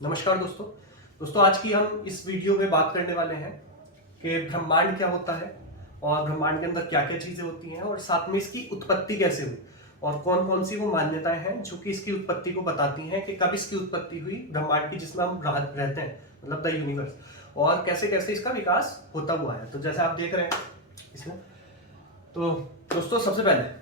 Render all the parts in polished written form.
नमस्कार दोस्तों। आज की हम इस वीडियो में बात करने वाले हैं कि ब्रह्मांड क्या होता है और ब्रह्मांड के अंदर क्या क्या चीजें होती हैं और साथ में इसकी उत्पत्ति कैसे हुई और कौन कौन सी वो मान्यताएं हैं जो कि इसकी उत्पत्ति को बताती हैं कि कब इसकी उत्पत्ति हुई ब्रह्मांड की जिसमें हम रहते हैं, मतलब द यूनिवर्स, और कैसे कैसे इसका विकास होता हुआ है। तो जैसे आप देख रहे हैं इसमें, तो दोस्तों सबसे पहले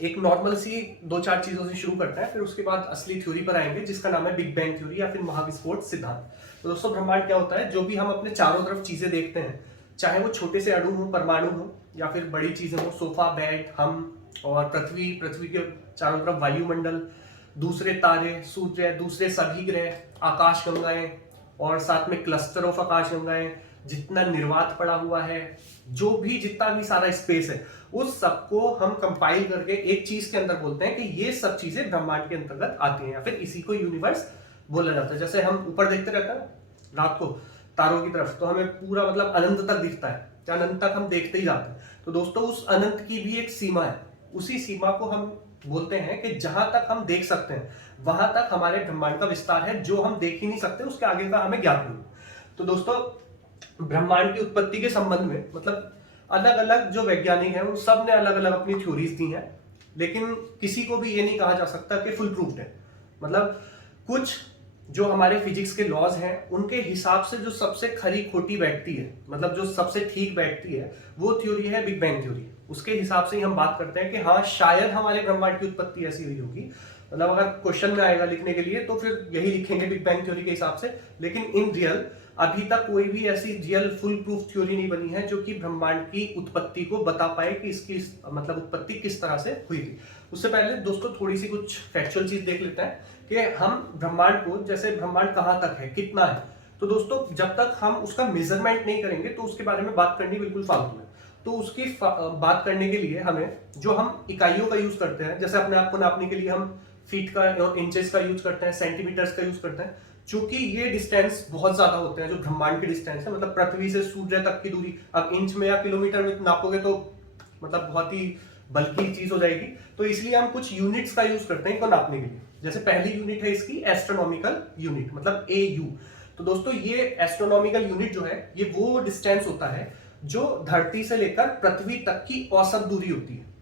एक नॉर्मल सी दो चार चीजों से शुरू करते हैं, फिर उसके बाद असली थ्योरी पर आएंगे जिसका नाम है बिग बैंग थ्योरी या फिर महाविस्फोट सिद्धांत। तो दोस्तों ब्रह्मांड क्या होता है? जो भी हम अपने चारों तरफ चीजें देखते हैं, चाहे वो छोटे से अणु हो, परमाणु हो, या फिर बड़ी चीजें हो, सोफा, बेड, हम और पृथ्वी, पृथ्वी के चारों तरफ वायुमंडल, दूसरे तारे, सूर्य, दूसरे सभी ग्रह, आकाश गंगाएं और साथ में क्लस्टर ऑफ आकाश गंगाएं, जितना निर्वात पड़ा हुआ है, जो भी जितना भी सारा स्पेस है, उस सबको हम कंपाइल करके एक चीज के अंदर बोलते हैं कि ये सब चीजें ब्रह्मांड के अंतर्गत आती हैं या फिर इसी को यूनिवर्स बोला जाता है। जैसे हम ऊपर देखते रहते हैं रात को तारों की तरफ, तो हमें पूरा मतलब अनंत तक दिखता है, क्या अनंत तक हम देखते ही जाते हैं। तो दोस्तों उस अनंत की भी एक सीमा है, उसी सीमा को हम बोलते हैं कि जहां तक हम देख सकते हैं वहां तक हमारे ब्रह्मांड का विस्तार है, जो हम देख ही नहीं सकते उसके आगे का हमें ज्ञात नहीं। तो दोस्तों ब्रह्मांड की उत्पत्ति के संबंध में मतलब अलग अलग जो वैज्ञानिक हैं उन सब ने अलग अलग अपनी थ्योरीज दी हैं, लेकिन किसी को भी ये नहीं कहा जा सकता कि फुल प्रूफ्ड है। मतलब कुछ जो हमारे फिजिक्स के लॉज हैं उनके हिसाब से जो सबसे खरी खोटी बैठती है, मतलब जो सबसे ठीक बैठती है, वो थ्योरी है बिग बैंग थ्योरी। उसके हिसाब से ही हम बात करते हैं कि हाँ शायद हमारे ब्रह्मांड की उत्पत्ति ऐसी हुई होगी। मतलब अगर क्वेश्चन में आएगा लिखने के लिए तो फिर यही लिखेंगे बिग बैंग थ्योरी के हिसाब से, लेकिन इन रियल अभी तक कोई भी ऐसी रियल फुल प्रूफ थ्योरी नहीं बनी है जो कि ब्रह्मांड की उत्पत्ति को बता पाए कि इसकी मतलब उत्पत्ति किस तरह से हुई थी। उससे पहले दोस्तों थोड़ी सी कुछ फैक्चुअल चीज देख लेते हैं कि हम ब्रह्मांड को, जैसे ब्रह्मांड कहाँ तक है, कितना है, तो दोस्तों जब तक हम उसका मेजरमेंट नहीं करेंगे तो उसके बारे में बात करनी बिल्कुल फालतू है। तो उसकी बात करने के लिए हमें जो हम इकाइयों का यूज करते हैं, जैसे अपने आप को नापने के लिए हम फीट का और इंचेस का यूज करते हैं, सेंटीमीटर्स का यूज करते हैं। चूंकि ये डिस्टेंस बहुत ज्यादा होते हैं, जो ब्रह्मांड के डिस्टेंस है, मतलब पृथ्वी से सूर्य तक की दूरी, अब इंच में या किलोमीटर में नापोगे तो मतलब बहुत ही बल्कि चीज हो जाएगी। तो इसलिए हम कुछ यूनिट्स का यूज करते हैं इनको नापने के लिए। जैसे पहली यूनिट है इसकी एस्ट्रोनॉमिकल यूनिट, मतलब AU। तो दोस्तों ये एस्ट्रोनॉमिकल यूनिट जो है ये वो डिस्टेंस होता है जो धरती से लेकर पृथ्वी तक की औसत दूरी होती है।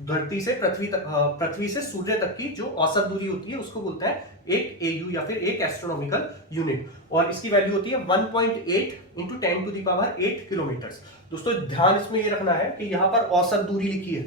धरती से पृथ्वी तक, पृथ्वी से सूर्य तक की जो औसत दूरी होती है उसको बोलते हैं एक AU या फिर एक एस्ट्रोनॉमिकल यूनिट, और इसकी वैल्यू होती है 1.8 into 10 to the power 8 kilometre. दोस्तों ध्यान इसमें ये रखना है कि यहाँ पर औसत दूरी लिखी है,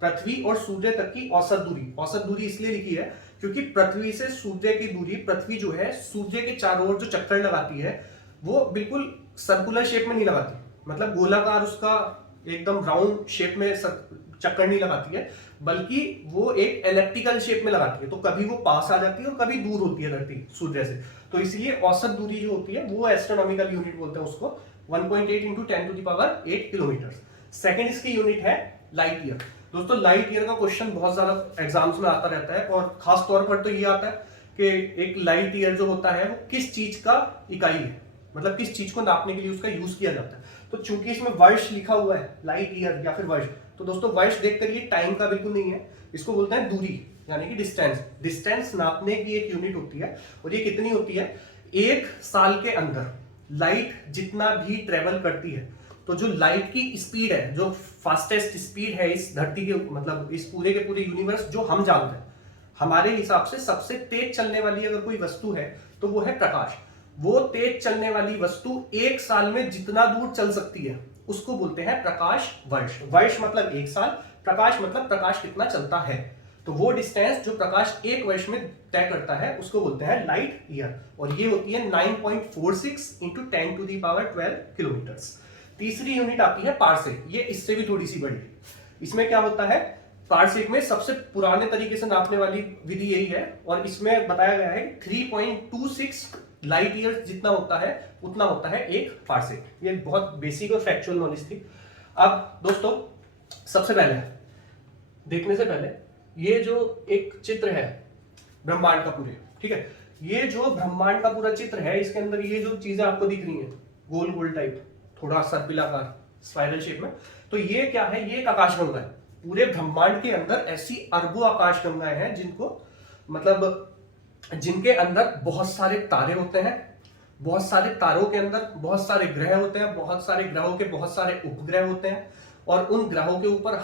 पृथ्वी और सूर्य तक की औसत दूरी। औसत दूरी इसलिए लिखी है क्योंकि पृथ्वी से सूर्य की दूरी, पृथ्वी जो है सूर्य के चारों ओर जो चक्कर लगाती है वो बिल्कुल सर्कुलर शेप में नहीं लगाती, मतलब गोलाकार उसका एकदम राउंड शेप में चक्कर नहीं लगाती है, बल्कि वो एक एलिप्टिकल शेप में लगाती है। तो कभी वो पास आ जाती है और कभी दूर होती है धरती सूर्य से। तो इसलिए औसत दूरी जो होती है वो एस्ट्रोनॉमिकल यूनिट बोलते हैं उसको, 1.8 into 10 to the power 8 kilometre. Second इसकी यूनिट है लाइट ईयर। दोस्तों लाइट ईयर का क्वेश्चन बहुत ज्यादा एग्जाम्स में आता रहता है, और खास तौर पर तो ये आता है कि एक लाइट ईयर जो होता है वो किस चीज का इकाई है, मतलब किस चीज को नापने के लिए उसका यूज किया जाता है। तो चूंकि इसमें वर्ष लिखा हुआ है, लाइट ईयर या फिर वर्ष, तो दोस्तों वर्ष देखकर ये टाइम का बिल्कुल नहीं है, इसको बोलते हैं दूरी यानी कि डिस्टेंस। डिस्टेंस नापने की एक यूनिट होती है, और ये कितनी होती है, एक साल के अंदर लाइट जितना भी ट्रेवल करती है, तो जो लाइट की स्पीड है, जो फास्टेस्ट स्पीड है इस धरती के, मतलब इस पूरे के पूरे यूनिवर्स जो हम जानते हैं, हमारे हिसाब से सबसे तेज चलने वाली अगर कोई वस्तु है तो वो है प्रकाश। वो तेज चलने वाली वस्तु एक साल में जितना दूर चल सकती है उसको बोलते हैं प्रकाश वर्ष। वर्ष मतलब एक साल, प्रकाश मतलब प्रकाश कितना चलता है। तो वो डिस्टेंस जो प्रकाश एक वर्ष में तय करता है उसको बोलते हैं लाइट ईयर, और ये होती है 9.46 into 10 to the power 12 kilometre. तीसरी यूनिट आती है पारसेक, ये इससे भी थोड़ी सी बड़ी है। इसमें क्या होता है, पारसेक में सबसे पुराने तरीके से नापने वाली विधि यही है, और इसमें बताया गया है 3.26 लाइट ईयर जितना होता है उतना होता है एक पारसेक। ये बहुत बेसिक और फैक्चुअल नॉलेज थी। अब दोस्तों सबसे पहले देखने से पहले ये जो एक चित्र है ब्रह्मांड का पूरे, ठीक है, ये जो ब्रह्मांड का पूरा चित्र है इसके अंदर ये जो चीजें आपको दिख रही हैं गोल गोल टाइप, थोड़ा सर्पिलाकार स्पाइरल शेप में, तो ये क्या है, ये एक आकाशगंगा है। पूरे ब्रह्मांड के अंदर ऐसी अरबों आकाशगंगाएं हैं जिनको मतलब जिनके अंदर बहुत सारे तारे होते हैं, बहुत सारे तारों के अंदर बहुत सारे ग्रह होते हैं, बहुत सारे ग्रहों के बहुत सारे उपग्रह होते हैं, और उन ग्रहों के ऊपर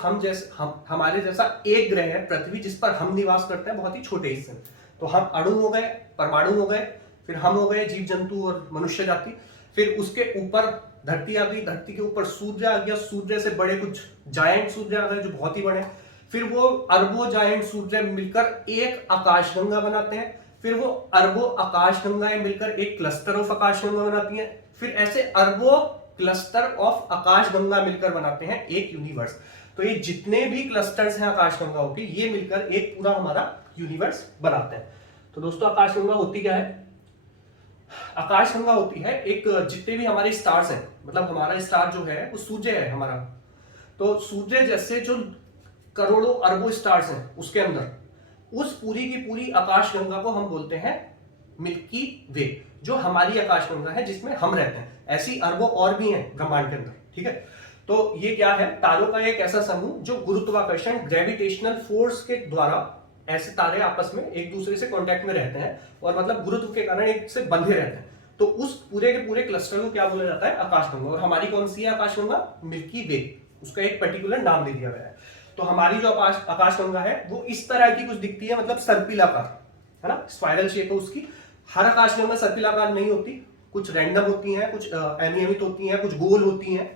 हमारे जैसा एक ग्रह है पृथ्वी, जिस पर हम निवास करते हैं बहुत ही छोटे हिस्से में। तो हम अणु हो गए, परमाणु हो गए, फिर हम हो गए जीव जंतु और मनुष्य जाति, फिर उसके ऊपर धरती आ गई, धरती के ऊपर सूर्य आ गया, सूर्य से बड़े कुछ जायंट सूर्य आ गए जो बहुत ही बड़े, फिर वो अरबों जायंट सूर्य मिलकर एक आकाशगंगा बनाते हैं, फिर वो अरबों आकाशगंगाएं मिलकर एक क्लस्टर ऑफ आकाशगंगा बनाती हैं, फिर ऐसे अरबों क्लस्टर ऑफ आकाशगंगा मिलकर बनाते हैं एक यूनिवर्स। तो ये जितने भी क्लस्टर्स हैं आकाशगंगाओं के, ये मिलकर एक पूरा हमारा यूनिवर्स बनाते हैं। तो दोस्तों आकाशगंगा होती क्या है? आकाशगंगा होती है एक, जितने भी हमारे स्टार्स हैं, मतलब हमारा स्टार जो है वो सूर्य है हमारा, तो सूर्य जैसे जो करोड़ों अरबों स्टार्स हैं उसके अंदर उस पूरी की पूरी आकाशगंगा को हम बोलते हैं मिल्की वे, जो हमारी आकाशगंगा है जिसमें हम रहते हैं। ऐसी अरबों और भी हैं ब्रह्मांड के अंदर, ठीक है। तो ये क्या है? तारों का एक ऐसा समूह जो गुरुत्वाकर्षण ग्रेविटेशनल फोर्स के द्वारा, ऐसे तारे आपस में एक दूसरे से कांटेक्ट में रहते हैं और मतलब गुरुत्व के कारण एक से बंधे रहते हैं, तो उस पूरे के पूरे क्लस्टर को क्या बोला जाता है? आकाशगंगा। और हमारी कौन सी है आकाशगंगा? मिल्की वे, उसका एक पर्टिकुलर नाम दे दिया गया है। तो हमारी जो आकाशगंगा है वो इस तरह की कुछ दिखती है, मतलब सर्पिलाकार, है ना, स्पाइरल शेप है उसकी। हर आकाशगंगा सर्पिलाकार नहीं होती, कुछ रैंडम होती हैं, कुछ अनियमित होती हैं, कुछ गोल होती हैं।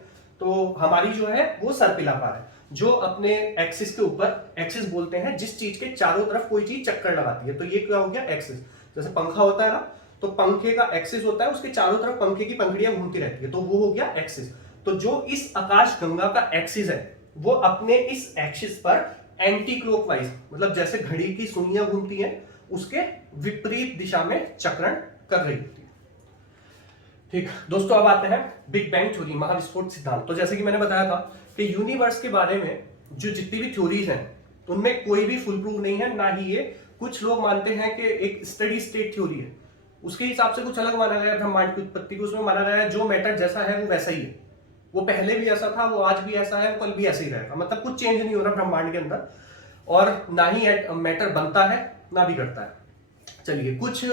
तो हमारी जो है वो सर्पिलाकार है, जो अपने एक्सिस के ऊपर, एक्सिस बोलते हैं जिस चीज के चारों तरफ कोई चीज चक्कर लगाती है, तो ये क्या हो गया? एक्सिस। जैसे पंखा होता है ना, तो पंखे का एक्सिस होता है, उसके चारों तरफ पंखे की पंखुड़ियां घूमती रहती है, तो वो हो गया एक्सिस। तो जो इस आकाशगंगा का एक्सिस है वो अपने इस एक्सिस पर एंटी क्लॉकवाइज, मतलब जैसे घड़ी की सुइयां घूमती हैं उसके विपरीत दिशा में चक्रण कर रही होती है। ठीक दोस्तों, अब आते हैं बिग बैंग थ्योरी, महाविस्फोट सिद्धांत। तो जैसे कि मैंने बताया था कि यूनिवर्स के बारे में जो जितनी भी थ्योरीज हैं उनमें कोई भी फुल प्रूफ नहीं है, ना ही ये कुछ लोग मानते हैं कि एक स्टडी स्टेट थ्योरी है, उसके हिसाब से कुछ अलग माना गया ब्रह्मांड की उत्पत्ति को। उसमें माना गया है जो मैटर जैसा है वो वैसा ही है, वो पहले भी ऐसा था, वो आज भी ऐसा है, कल भी ऐसा ही रहेगा, मतलब कुछ चेंज नहीं हो रहा ब्रह्मांड के अंदर, और ना ही मैटर बनता है ना भी घटता है। चलिए, कुछ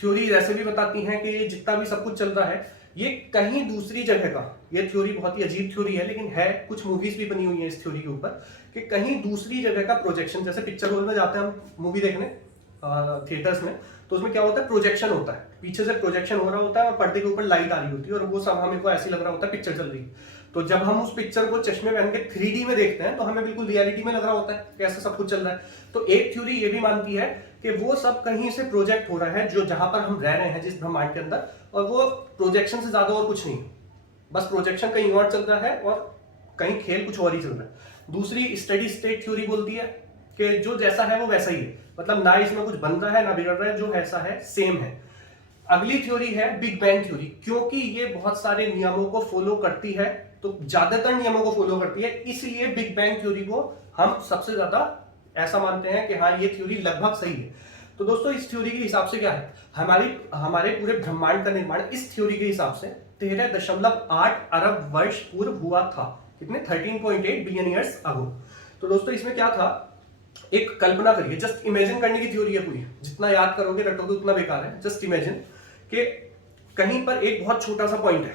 थ्योरी ऐसे भी बताती हैं कि ये जितना भी सब कुछ चल रहा है ये कहीं दूसरी जगह का, ये थ्योरी बहुत ही अजीब थ्योरी है, लेकिन है, कुछ मूवीज भी बनी हुई है इस थ्योरी के ऊपर, कि कहीं दूसरी जगह का प्रोजेक्शन, जैसे पिक्चर हॉल में जाते हैं हम मूवी देखने थिएटर्स में, तो उसमें क्या होता है? प्रोजेक्शन होता है, पीछे से प्रोजेक्शन हो रहा होता है और पर्दे के ऊपर लाइट आ रही होती है और वो सब हमें को ऐसे लग रहा होता है पिक्चर चल रही है। तो जब हम उस पिक्चर को चश्मे पहन के 3D में देखते हैं तो हमें बिल्कुल रियलिटी में लग रहा होता है कि ऐसा सब कुछ चल रहा है। तो एक थ्योरी ये भी मानती है कि वो सब कहीं से प्रोजेक्ट हो रहा है, जो जहां पर हम रह रहे हैं जिस ब्रह्मांड के अंदर, और वो प्रोजेक्शन से ज्यादा और कुछ नहीं, बस प्रोजेक्शन कहीं और चल रहा है और कहीं खेल कुछ और ही चल रहा है। दूसरी स्टडी स्टेट थ्योरी बोलती है कि जो जैसा है वो वैसा ही है, मतलब ना इसमें कुछ बन रहा है ना बिगड़ रहा है, जो ऐसा है सेम है। अगली थ्योरी है बिग बैंग थ्योरी, क्योंकि ये बहुत सारे नियमों को फॉलो करती है, तो ज्यादातर नियमों को फॉलो करती है, इसलिए बिग बैंग थ्योरी को हम सबसे ज्यादा ऐसा मानते हैं कि हाँ ये थ्योरी लगभग सही है। तो दोस्तों इस थ्योरी के हिसाब से क्या है, हमारे पूरे ब्रह्मांड का निर्माण इस थ्योरी के हिसाब से 13.8 अरब वर्ष पूर्व हुआ था। कितने? 13.8 बिलियन ईयर्स अगो। तो दोस्तों इसमें क्या था, एक कल्पना करिए, जस्ट इमेजिन करने की थ्योरी है पूरी, जितना याद करोगे रटोगे उतना बेकार है। जस्ट इमेजिन कि कहीं पर एक बहुत छोटा सा पॉइंट है।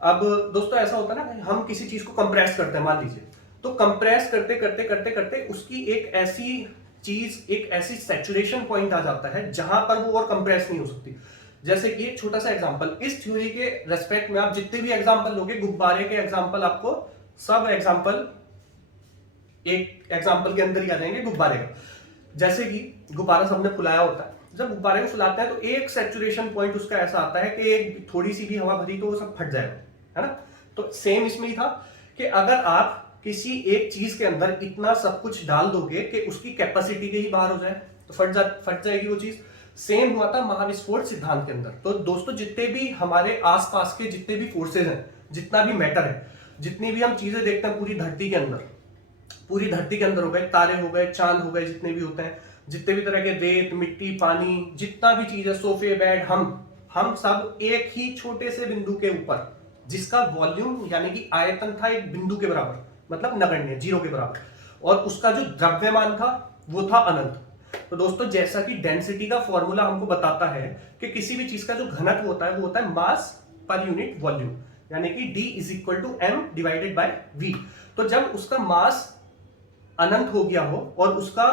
अब दोस्तों ऐसा होता है ना, हम किसी चीज को कंप्रेस करते हैं, मान लीजिए, तो कंप्रेस करते करते करते करते उसकी एक ऐसी चीज, एक ऐसी सैचुरेशन पॉइंट आ जाता है जहां पर वो और कंप्रेस नहीं हो सकती। जैसे कि एक छोटा सा एग्जांपल, इस थ्योरी के रेस्पेक्ट में आप जितने भी एग्जांपल लोगे, गुब्बारे के एग्जांपल, आपको सब एग्जांपल एक एग्जांपल के अंदर ही आ जाएंगे गुब्बारे का। जैसे कि गुब्बारा सबने फुलाया होता है, जब गुब्बारे को फुलाते हैं तो एक सैचुरेशन पॉइंट उसका ऐसा आता है कि एक थोड़ी सी भी हवा भरी तो वो सब फट जाएगा, है ना। तो सेम इसमें ही था कि अगर आप किसी एक चीज के अंदर इतना सब कुछ डाल दोगे कि उसकी कैपेसिटी के ही बाहर हो जाए तो फट जाएगी वो चीज। सेम हुआ था महाविस्फोट सिद्धांत के अंदर। तो दोस्तों जितने भी हमारे आसपास के जितने भी फोर्सेज हैं, जितना भी मैटर है, जितनी भी हम चीजें देखते हैं पूरी धरती के अंदर, पूरी धरती के अंदर हो गए, तारे हो गए, चांद हो गए, जितने भी होते हैं, जितने भी तरह के रेत, मिट्टी, पानी, जितना भी चीज है, सोफे, बेड, हम सब एक ही छोटे से बिंदु के ऊपर, जिसका वॉल्यूम यानी कि आयतन था एक बिंदु के बराबर, मतलब नगण्य, जीरो के बराबर, और उसका जो द्रव्यमान था वो था अनंत। तो दोस्तों जैसा कि डेंसिटी का फॉर्मूला हमको बताता है कि किसी भी चीज का जो घनत्व होता है वो होता है मास पर यूनिट वॉल्यूम, यानी कि D is equal to M divided by V। तो जब उसका मास अनंत हो गया हो और उसका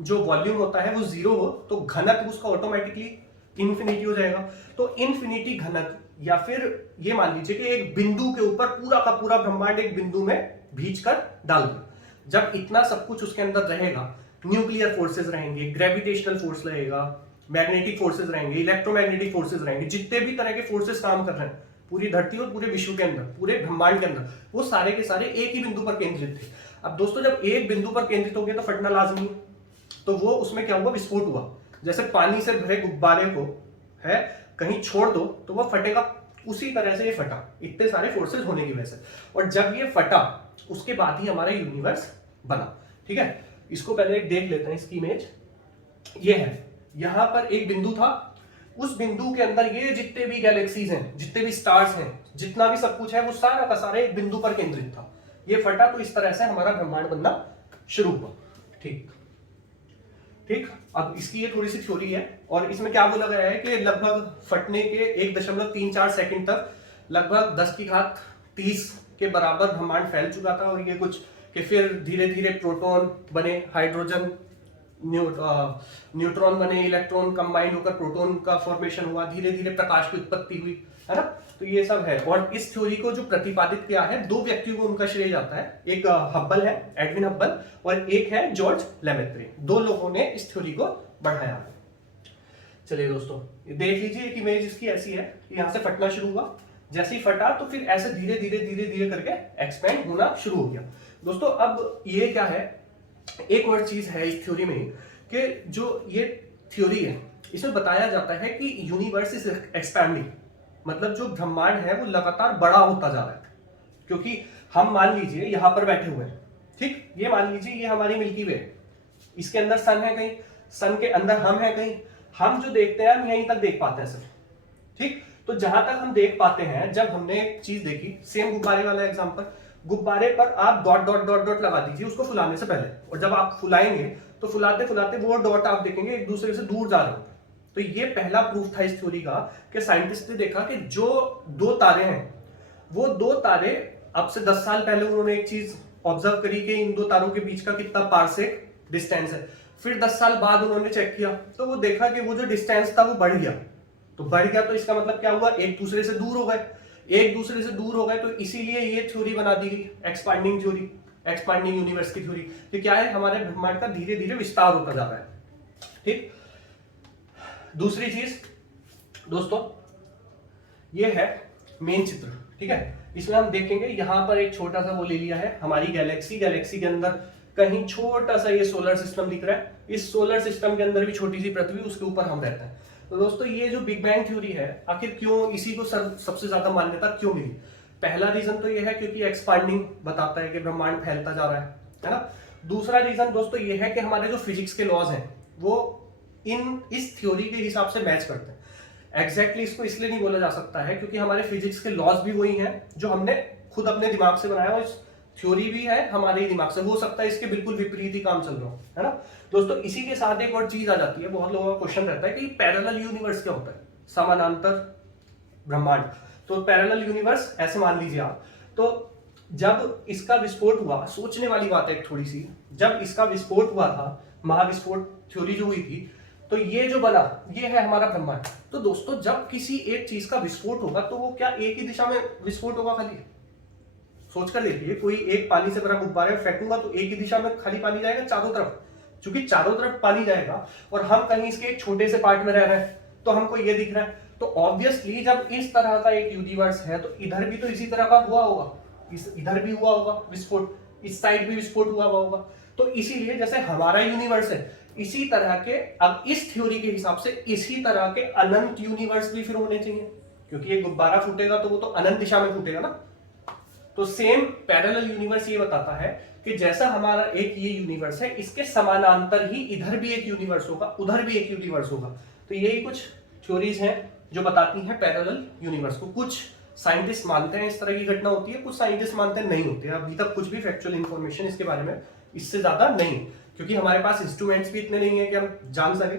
जो वॉल्यूम होता है वो 0 हो तो घनत्व उसका ऑटोमेटिकली इन्फिनिटी हो जाएगा। तो इन्फिनिटी घनत्व, या फिर ये मान लीजिए कि एक बिंदु के ऊपर पूरा का पूरा ब्रह्मांड एक बिंदु में भींच कर डाल दो। जब इतना सब कुछ उसके अंदर रहेगा, न्यूक्लियर फोर्सेस रहेंगे, ग्रेविटेशनल फोर्स रहेगा, मैग्नेटिक फोर्सेस रहेंगे, इलेक्ट्रोमैग्नेटिक फोर्सेस रहेंगे, जितने भी तरह के फोर्सेस काम कर रहे हैं पूरी धरती और पूरे विश्व के अंदर, पूरे ब्रह्मांड के अंदर, वो सारे के सारे एक ही बिंदु पर केंद्रित थे। अब दोस्तों जब एक बिंदु पर केंद्रित हो गए तो फटना लाजमी है। तो वो उसमें क्या हुआ, विस्फोट हुआ। जैसे पानी से भरे गुब्बारे को है कहीं छोड़ दो तो वो फटेगा, उसी तरह से ये फटा, इतने सारे फोर्सेस होने की वजह से। और जब ये फटा उसके बाद ही हमारा यूनिवर्स बना। ठीक है, इसको पहले एक देख लेते हैं, इसकी इमेज ये है। यहां पर एक बिंदु था, उस बिंदु के अंदर ये जितने भी गैलेक्सीज हैं, जितने भी स्टार्स हैं, जितना भी सब कुछ है वो सारा का सारा एक बिंदु पर केंद्रित था। ये फटा तो इस तरह से हमारा ब्रह्मांड बनना शुरू हुआ। ठीक ठीक, अब इसकी ये थोड़ी सी थ्योरी है और इसमें क्या बोला गया है कि लगभग फटने के 1.34 सेकंड तक लगभग 10⁻30 के बराबर ब्रह्मांड फैल चुका था। और ये कुछ कि फिर धीरे धीरे प्रोटॉन बने, हाइड्रोजन न्यूट्रॉन बने, इलेक्ट्रॉन कंबाइन होकर प्रोटॉन का फॉर्मेशन हुआ, धीरे धीरे प्रकाश की उत्पत्ति हुई, है ना। तो ये सब है। और इस थ्योरी को जो प्रतिपादित किया है, दो व्यक्तियों को उनका श्रेय जाता है। एक हब्बल है, एडविन हब्बल, और एक है जॉर्ज लेमेत्रे। दो लोगों ने इस थ्योरी को बढ़ाया है। चलिए दोस्तों देख लीजिए, एक इमेज इसकी ऐसी है, यहां से फटना शुरू हुआ, जैसे ही फटा तो फिर ऐसे धीरे धीरे धीरे धीरे करके एक्सपेंड होना शुरू हो गया। दोस्तों अब ये क्या है, एक और चीज है इस थ्योरी में कि जो ये थ्योरी है इसमें बताया जाता है कि यूनिवर्स इज एक्सपैंडिंग, मतलब जो ब्रह्मांड है वो लगातार बड़ा होता जा रहा है। क्योंकि हम मान लीजिए यहां पर बैठे हुए हैं, ठीक, ये मान लीजिए ये हमारी मिल्की वे, इसके अंदर सन है कहीं, सन के अंदर हम है कहीं, हम जो देखते हैं हम यहीं तक देख पाते हैं सिर्फ, ठीक। तो जहां तक हम देख पाते हैं, जब हमने एक चीज देखी, सेम गुब्बारे वाला एग्जांपल, गुब्बारे पर आप डॉट डॉट डॉट डॉट लगा दीजिए उसको फुलाने से पहले, और जब आप फुलाएंगे तो फुलाते फुलाते वो डॉट आप देखेंगे एक दूसरे से दूर जा रहे हो। तो ये पहला प्रूफ था इस थ्योरी का कि साइंटिस्ट ने देखा कि जो दो तारे हैं, वो दो तारे, अब से 10 साल पहले उन्होंने एक चीज ऑब्जर्व करी कि इन दो तारों के बीच का कितना पारसेक डिस्टेंस है। फिर 10 साल बाद उन्होंने चेक किया तो वो देखा कि वो जो डिस्टेंस था वो बढ़ गया। तो बढ़ गया तो इसका मतलब क्या हुआ, एक दूसरे से दूर हो गए, एक दूसरे से दूर हो गए। तो इसीलिए ये थ्योरी बना दी गई, एक्सपांडिंग थ्योरी, एक्सपांडिंग यूनिवर्स की थ्योरी। कि क्या है, हमारे ब्रह्मांड का धीरे धीरे विस्तार होता जा रहा है। ठीक, दूसरी चीज दोस्तों ये है मेन चित्र, ठीक है। इसमें हम देखेंगे यहां पर एक छोटा सा वो ले लिया है, हमारी गैलेक्सी, गैलेक्सी के अंदर कहीं छोटा सा ये सोलर सिस्टम दिख रहा है, इस सोलर सिस्टम के अंदर भी छोटी सी पृथ्वी, उसके ऊपर हम रहते हैं। तो दोस्तों ये जो बिग बैंग थ्योरी है, आखिर क्यों इसी को सबसे ज्यादा मान्यता क्यों मिली? पहला रीजन तो ये है क्योंकि एक्सपांडिंग बताता है कि ब्रह्मांड फैलता जा रहा है ना। दूसरा रीजन दोस्तों ये है कि हमारे जो फिजिक्स के लॉज हैं वो इस थ्योरी के हिसाब से मैच करते हैं। एग्जैक्टली इसको इसलिए नहीं बोला जा सकता है क्योंकि हमारे फिजिक्स के लॉज भी वही हैं जो हमने खुद अपने दिमाग से बनाया, और थ्योरी भी है हमारे ही दिमाग से। हो सकता है इसके बिल्कुल विपरीत ही काम चल रहा हो, है ना दोस्तों। इसी के साथ एक और चीज आ जाती है, बहुत लोगों का क्वेश्चन रहता है कि पैरेलल यूनिवर्स क्या होता है, समानांतर ब्रह्मांड। तो पैरेलल यूनिवर्स ऐसे मान लीजिए आप, तो जब इसका विस्फोट हुआ, सोचने वाली बात है थोड़ी सी, जब इसका विस्फोट हुआ था, महाविस्फोट थ्योरी जो हुई थी, तो ये जो बना ये है हमारा ब्रह्मांड। तो दोस्तों जब किसी एक चीज का विस्फोट होगा तो वो क्या एक ही दिशा में विस्फोट होगा खाली? सोचकर देखिए, कोई एक पानी से भरा गुब्बारे फेंकूंगा तो एक ही दिशा में खाली पानी जाएगा चारों तरफ, क्योंकि चारों तरफ पानी जाएगा और हम कहीं इसके एक छोटे से पार्ट में रह रहे हैं तो हमको ये दिख रहा है। तो ऑब्वियसली जब इस तरह का एक यूनिवर्स है तो इधर भी तो इसी तरह का हुआ होगा, इधर भी हुआ होगा विस्फोट, इस साइड भी विस्फोट हुआ होगा। तो इसीलिए जैसे हमारा यूनिवर्स है, इसी तरह के, अब इस थ्योरी के हिसाब से इसी तरह के अनंत यूनिवर्स भी फिर होने चाहिए, क्योंकि ये गुब्बारा फूटेगा तो वो तो अनंत दिशा में फूटेगा ना। तो सेम पैरेलल यूनिवर्स ये बताता है कि जैसा हमारा एक ये यूनिवर्स है, इसके समानांतर ही इधर भी एक यूनिवर्स होगा, उधर भी एक यूनिवर्स होगा। तो यही कुछ थ्योरीज हैं जो बताती हैं पैरेलल यूनिवर्स को। कुछ साइंटिस्ट मानते हैं इस तरह की घटना होती है, कुछ साइंटिस्ट मानते हैं नहीं होती है। अभी तक कुछ भी फैक्चुअल इंफॉर्मेशन इसके बारे में इससे ज्यादा नहीं, क्योंकि हमारे पास इंस्ट्रूमेंट्स भी इतने नहीं है कि हम जान सके,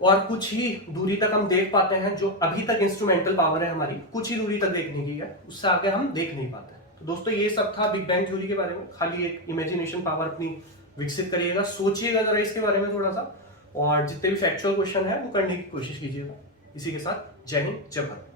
और कुछ ही दूरी तक हम देख पाते हैं, जो अभी तक इंस्ट्रूमेंटल पावर है हमारी, कुछ ही दूरी तक देखने की है, उससे आगे हम देख नहीं पाते। तो दोस्तों ये सब था बिग बैंग थ्योरी के बारे में। खाली एक इमेजिनेशन पावर अपनी विकसित करिएगा, सोचिएगा जरा इसके बारे में थोड़ा सा, और जितने भी फैक्चुअल क्वेश्चन है वो करने की कोशिश कीजिएगा। इसी के साथ जय हिंद, जय भारत।